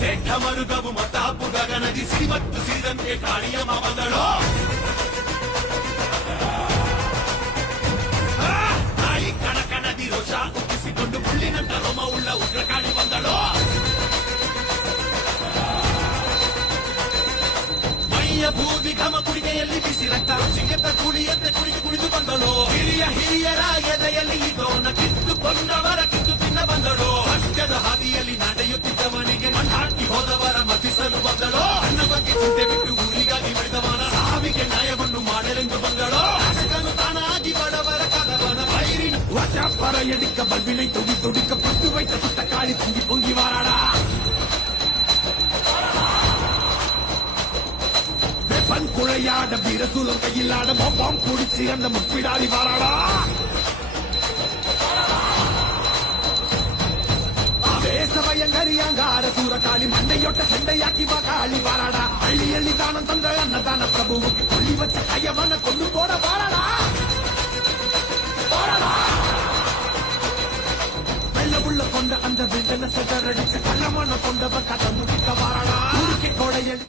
ಹೇಠ ಮರುಗವು ಮತಾಪು ಗಗನದಿ ಸಿರಿಮತ್ತು ಸಿರಿದಂತೆ ಕಾಳಿಯ ಬಂದಳೋ ನಾಯಿ ಕಣಕಣದಿ ರೋಷ ಉಕ್ಕಿಸಿಕೊಂಡು ಮುಳ್ಳಿನಂತ ರೋಮ ಉಳ್ಳ ಉಗ್ರ ಕಾಳಿ ಬಂದಳೋ ಮೈಯ ಬೂದಿ ಘಮ ಕುಡಿಗೆಯಲ್ಲಿ ಬಿಸಿ ರಕ್ತ ರುಚಿಗೆದ್ದ ಕುಡಿಯಂತೆ ಕುಡಿದು ಬಂದಳು ಹಿರಿಯರ ಎದೆಯಲ್ಲಿ ಇದೋನ ಕಿತ್ತುಕೊಂಡವರ ಕಿತ್ತು ತಿನ್ನ ಬಂದಳು ಸತ್ಯದ ಹಾದಿಯಲ್ಲಿ ನಡೆಯುತ್ತಿದ್ದವನಿಗೆ ಮಣ್ಣಾಕಿ ಹೋದವರ ಮತಿಸಲು ಬಂದಳು ಅನ್ನ ಬಗ್ಗೆ ಚಿಂತೆ ಬಿಟ್ಟು ಊರಿಗಾಗಿ ಬೆಳೆದವನ ಸಾವಿಗೆ ನ್ಯಾಯವನ್ನು ಮಾಡಲೆಂದು ಬಂದಳು ನಾಟಕನು ತಾನಾಗಿ ಬಡವರ ಕದವನ ಬೈರಿನ ವಚಪರ ಎಡಿಕ್ಕ ಬಲ್ವಿனை ತುಡಿ ತುಡಿக்க ಪಟ್ಟು வைத்த சுத்த காளி பொங்கி பொங்கி வாராடா வெப்பன் குழையாட வீரசூலம் கையிலாட மொப்பாம் குடிச்சு அந்த முப்பிடாதி வாராடா ஆவேசவயங்கரியாங்கார சூரகாளி மண்டையொட்ட சண்டையாக்கி வா காளி வாராடா அள்ளி அள்ளி தானம் தந்த அன்னதான பிரபுவுக்கு கொள்ளி வச்ச கையவன கொண்டு போட வாராடா வெள்ளவுள்ள கொண்ட அந்த விண்டன செதறடிச்ச கள்ளமான கொண்டவ கதை முடிக்க வாராடா கோடையடி